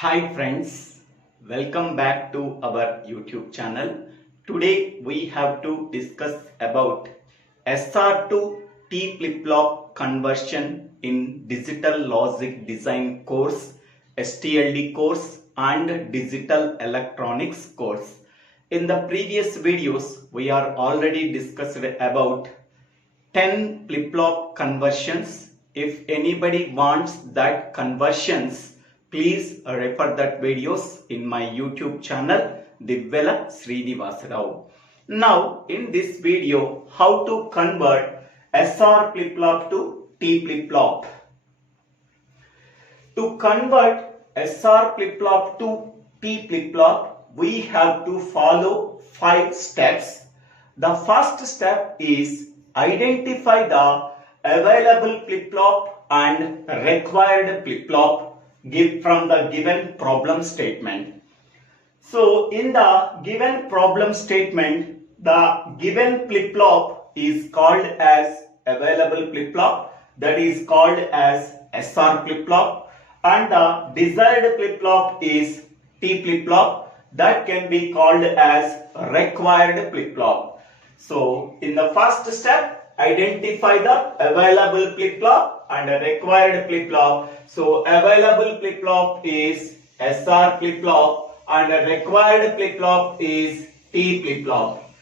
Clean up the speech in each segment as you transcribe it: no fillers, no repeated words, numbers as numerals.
Hi friends, welcome back to our YouTube channel. Today we have to discuss about SR to T flip-flop conversion in Digital Logic Design course, STLD course and Digital Electronics course. In the previous videos we are already discussed about 10 flip-flop conversions. If anybody wants that conversions, please refer that videos in my YouTube channel Divvela Srinivasa. Now in this video, how to convert SR flip-flop to T flip-flop. To convert SR flip-flop to T flip-flop, we have to follow 5 steps. The first step is identify the available flip-flop and required flip-flop from the given problem statement. So in the given problem statement, the given flip-flop is called as available flip-flop, that is called as SR flip-flop, and the desired flip-flop is T flip-flop, that can be called as required flip-flop. So in the first step, identify the available flip-flop and a required flip-flop. So available flip-flop is SR flip-flop and a required flip-flop is T flip-flop.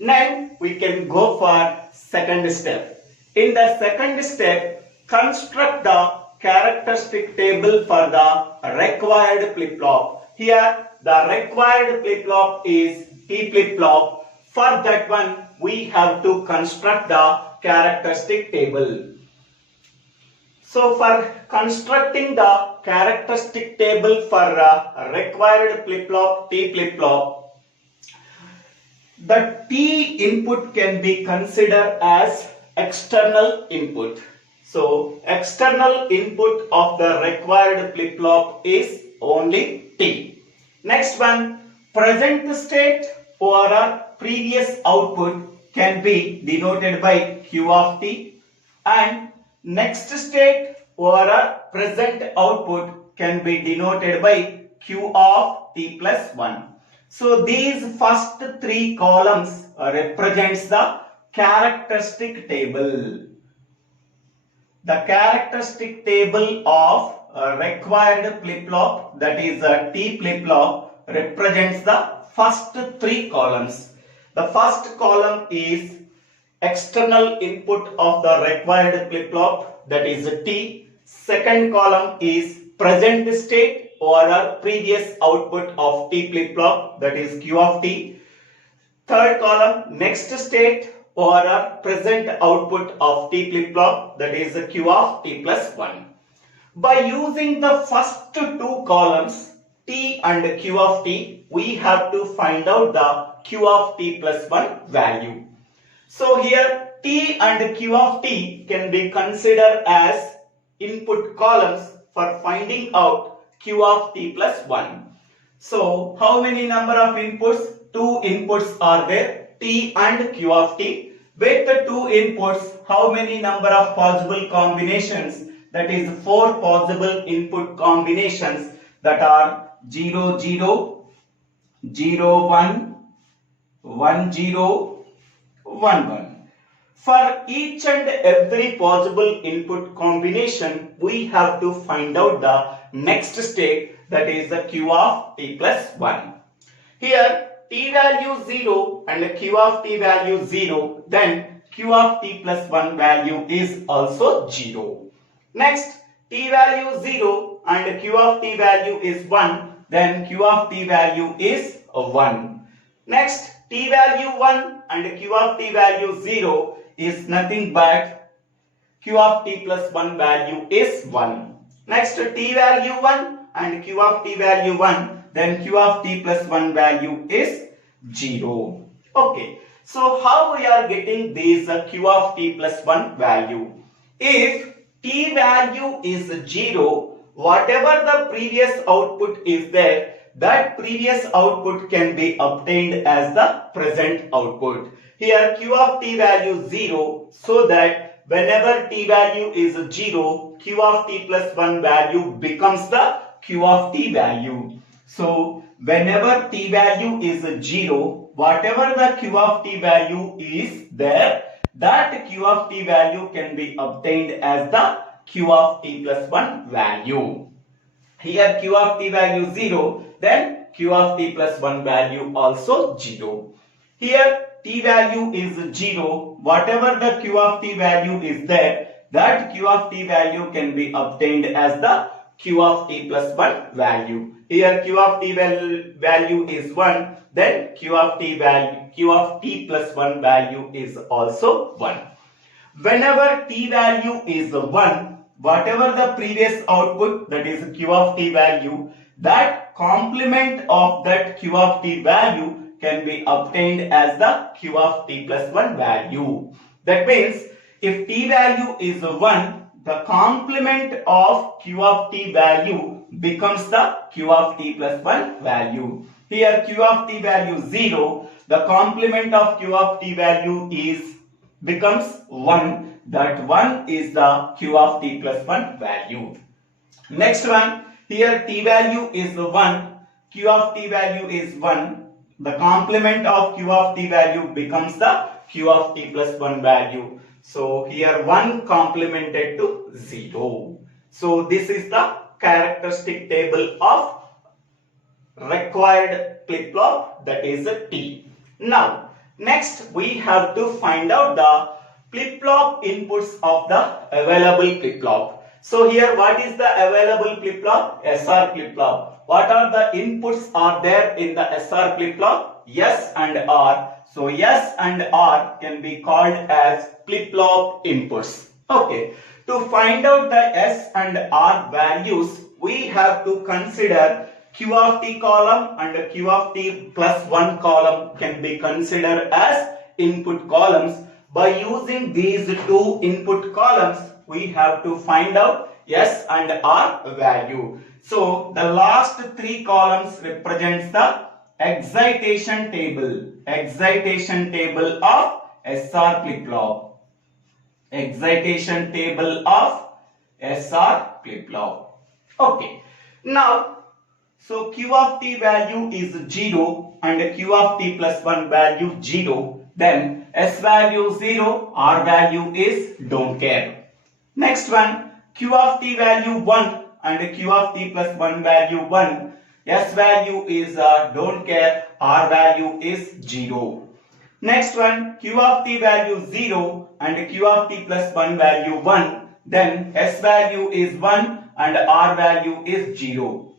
Then we can go for second step. In the second step, construct the characteristic table for the required flip-flop. Here the required flip-flop is T flip-flop. For that one, we have to construct the characteristic table. So for constructing the characteristic table for required flip-flop, T flip-flop, the T input can be considered as external input. So external input of the required flip-flop is only T. Next one, present state or previous output can be denoted by Q of T, and next state or present output can be denoted by Q of T plus 1. So these first 3 columns represents the characteristic table. The characteristic table of required flip-flop, that is T flip-flop, represents the first 3 columns. The first column is external input of the required flip-flop, that is T. Second column is present state or previous output of T flip-flop, that is Q of T. Third column, next state or present output of T flip-flop, that is Q of T plus 1. By using the first 2 columns, T and Q of T, we have to find out the Q of T plus 1 value. So here T and Q of T can be considered as input columns for finding out Q of T plus 1. So how many number of inputs? 2 inputs are there, T and Q of T. With the 2 inputs, how many number of possible combinations? That is 4 possible input combinations, that are 0 0, 0 1, 1 0, 1 1. For each and every possible input combination, we have to find out the next state, that is the Q of T plus 1. Here T value 0 and Q of T value 0, then Q of T plus 1 value is also 0. Next, T value 0 and Q of T value is 1, then Q of T value is 1. Next, T value 1 and Q of T value 0 is nothing but Q of T plus 1 value is 1. Next, T value 1 and Q of T value 1, then Q of T plus 1 value is 0. Okay, so how we are getting this Q of T plus 1 value? If T value is 0, whatever the previous output is there, that previous output can be obtained as the present output. Here Q of T value 0, so that whenever T value is 0, Q of T plus 1 value becomes the q of t value. So whenever t value is 0, whatever the q of t value is there, that q of t value can be obtained as the q of t plus 1 value. Here q of t value 0, then q of t plus 1 value also 0. Here t value is 0, whatever the q of t value is there, that q of t value can be obtained as the q of t plus 1 value. Here q of t value is 1, then q of t plus 1 value is also 1. Whenever t value is 1, whatever the previous output, that is q of t value, that complement of that q of t value can be obtained as the q of t plus 1 value. That means if t value is 1, the complement of q of t value becomes the q of t plus 1 value. Here q of t value 0, the complement of q of t value becomes 1. That 1 is the q of t plus 1 value. Next one, here t value is 1, q of t value is 1. The complement of q of t value becomes the q of t plus 1 value. So here 1 complemented to 0. So this is the characteristic table of required flip-flop, that is a T. Now next we have to find out the flip-flop inputs of the available flip-flop. So here what is the available flip-flop? SR flip-flop. What are the inputs are there in the SR flip-flop? S and R. So S and R can be called as flip-flop inputs. Okay. To find out the S and R values, we have to consider q of t column and q of t plus 1 column can be considered as input columns. By using these two input columns, we have to find out S and R value. So the last three columns represents the excitation table of SR flip-flop. Excitation table of SR flip-flop. Okay. Now, so q of t value is 0 and q of t plus 1 value 0. Then S value 0, R value is don't care. Next one, q of t value 1 and q of t plus 1 value 1. S value is don't care, R value is 0. Next one, q of t value 0 and q of t plus 1 value 1. Then S value is 1 and R value is 0.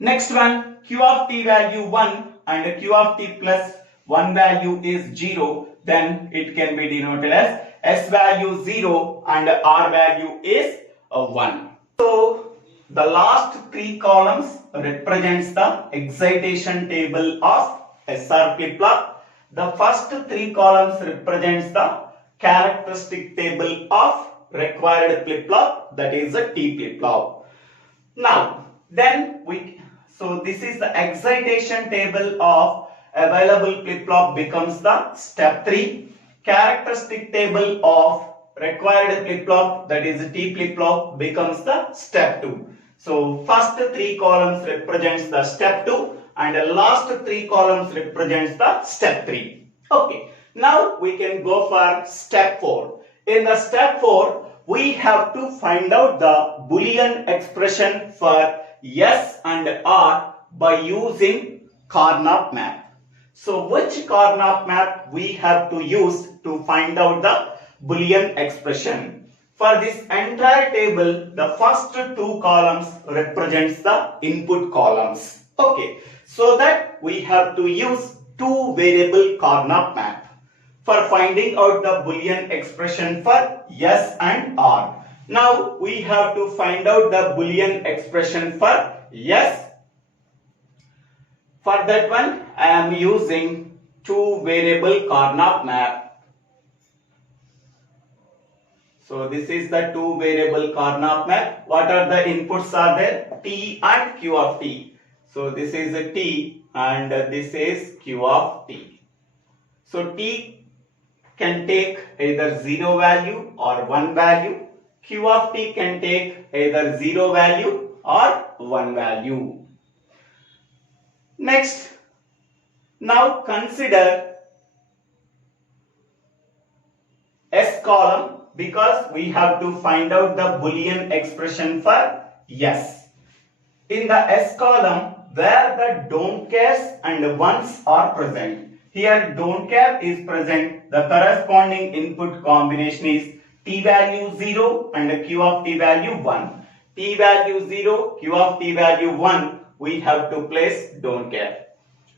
Next one, q of t value 1 and q of t plus 1 value is 0. Then it can be denoted as S value 0 and R value is 1. So the last three columns represents the excitation table of SR flip-flop. The first three columns represents the characteristic table of required flip-flop, that is a T flip-flop. Now then so this is the excitation table of available flip-flop becomes the step 3. Characteristic table of required flip-flop, that is T flip-flop, becomes the step 2. So first three columns represents the step 2 and the last three columns represents the step 3. Okay. Now we can go for step 4. In the step 4, we have to find out the Boolean expression for S and R by using Karnaugh map. So which Karnaugh map we have to use to find out the Boolean expression? For this entire table, the first two columns represents the input columns. Okay, so that we have to use two variable Karnaugh map for finding out the Boolean expression for S and R. Now we have to find out the Boolean expression for S. For that one, I am using two variable Karnaugh map. So this is the two variable Karnaugh map. What are the inputs are there? T and Q of T. So this is a T and this is Q of T. So T can take either 0 value or 1 value. Q of T can take either 0 value or one value. Next, now consider S column because we have to find out the Boolean expression for yes. In the S column where the don't cares and ones are present. Here don't care is present. The corresponding input combination is t value 0 and q of t value 1. T value 0, q of t value 1, we have to place don't care.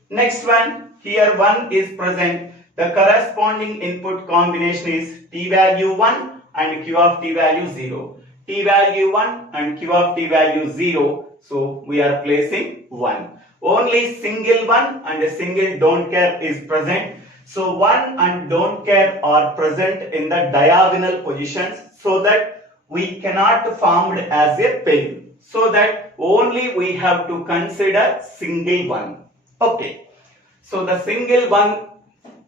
Next one, here 1 is present. The corresponding input combination is t value 1 and q of t value 0. T value 1 and q of t value 0. So we are placing 1. Only single 1 and a single don't care is present. So 1 and don't care are present in the diagonal positions so that we cannot formed as a pair. So that only we have to consider single 1. Okay. So the single 1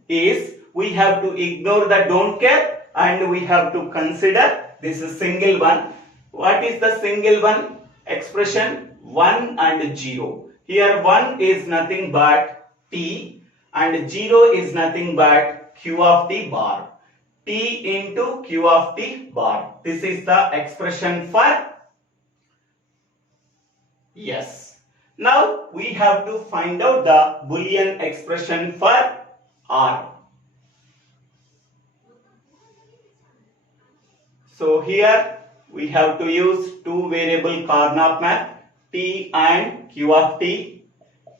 is we have to ignore the don't care and we have to consider this is single 1. What is the single 1 expression? 1 and 0. Here 1 is nothing but t and 0 is nothing but q of t bar. T into q of t bar. This is the expression for yes. Now we have to find out the Boolean expression for R. So here we have to use two variable Karnaugh map t and q of t.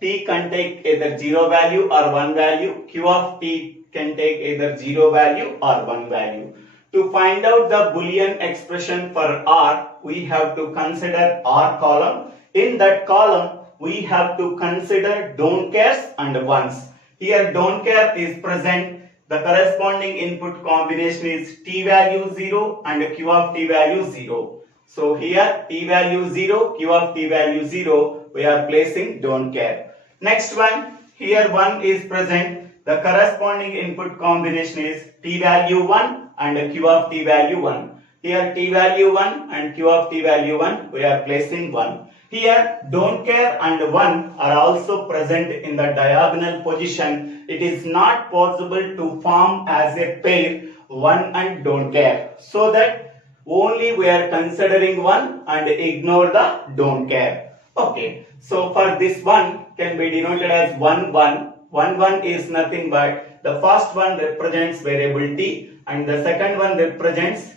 T can take either 0 value or 1 value. Q of t can take either 0 value or 1 value. To find out the Boolean expression for R, we have to consider R column. In that column, we have to consider don't cares and ones. Here don't care is present. The corresponding input combination is t value 0 and q of t value 0. So here t value 0, q of t value 0, we are placing don't care. Next one, here 1 is present. The corresponding input combination is t value 1 and q of t value 1. Here t value 1 and q of t value 1, we are placing 1. Here don't care and 1 are also present in the diagonal position. It is not possible to form as a pair 1 and don't care. So that only we are considering 1 and ignore the don't care. Okay. So for this one can be denoted as 1 1. 1 1 is nothing but the first one represents variable t and the second one represents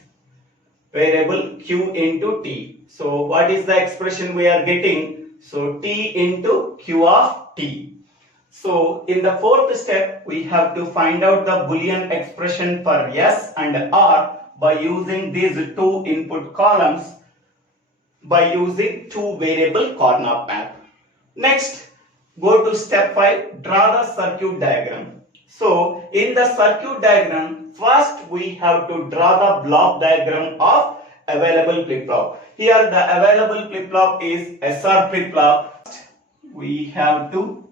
variable q into t. So what is the expression we are getting? So t into q of t. So in the fourth step we have to find out the Boolean expression for yes and R by using these two input columns by using two variable Karnaugh map. Next, go to step 5, draw the circuit diagram. So in the circuit diagram, first we have to draw the block diagram of available flip-flop. Here the available flip-flop is SR flip-flop. We have to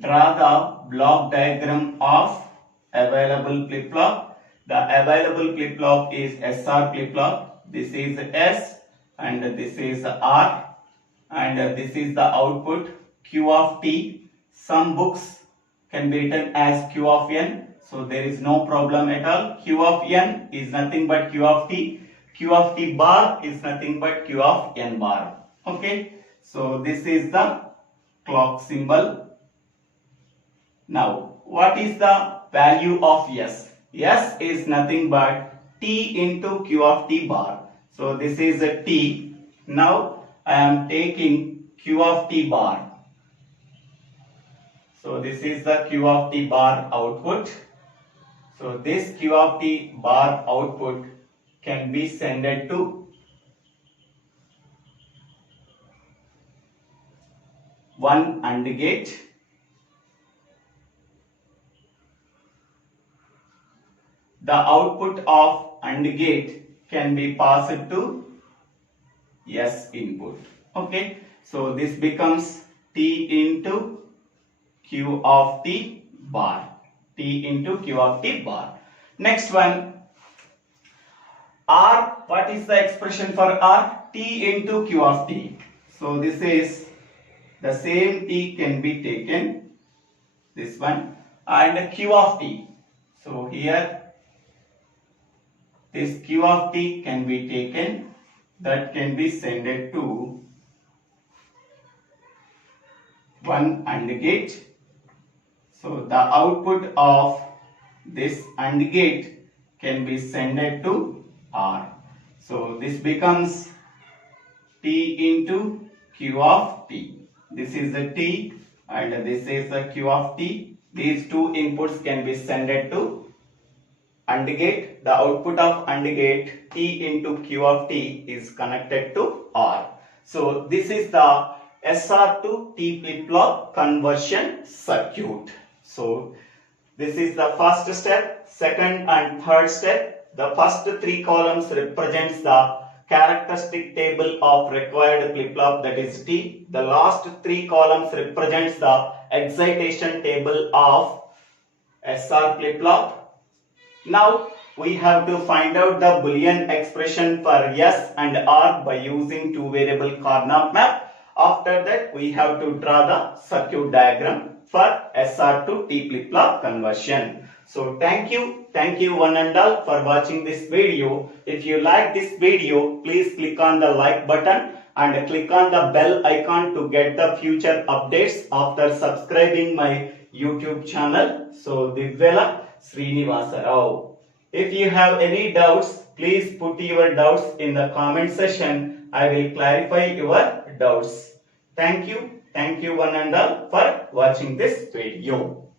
draw the block diagram of available flip-flop. The available flip-flop is SR flip-flop. This is S and this is R and this is the output Q of T. Some books can be written as Q of N. So there is no problem at all. Q of N is nothing but Q of T. Q of T bar is nothing but Q of N bar. Okay. So this is the clock symbol. Now what is the value of S? S is nothing but T into Q of T bar. So this is a T. Now I am taking Q of T bar. So this is the Q of T bar output. So this Q of T bar output can be sent to 1 AND gate. The output of AND gate can be passed to S input. Okay. So this becomes T into Q of T bar. T into Q of T bar. Next one. R. What is the expression for R? T into Q of T. So this is the same t can be taken, this one, and q of t. So here this q of t can be taken, that can be sent to 1 AND gate. So the output of this AND gate can be sent to R. So this becomes t into q of t. This is the t and this is the q of t. These two inputs can be sent to AND gate. The output of AND gate t into q of t is connected to R. So this is the SR to T flip-flop conversion circuit. So this is the first step, second and third step. The first three columns represents the characteristic table of required flip-flop, that is T. The last three columns represents the excitation table of SR flip-flop. Now we have to find out the Boolean expression for S and R by using two variable Karnaugh map. After that, we have to draw the circuit diagram for SR to T flip-flop conversion. So thank you one and all for watching this video. If you like this video, please click on the like button and click on the bell icon to get the future updates after subscribing my YouTube channel. So Divvela Srinivasa Rao. If you have any doubts, please put your doubts in the comment section. I will clarify your doubts. Thank you one and all for watching this video.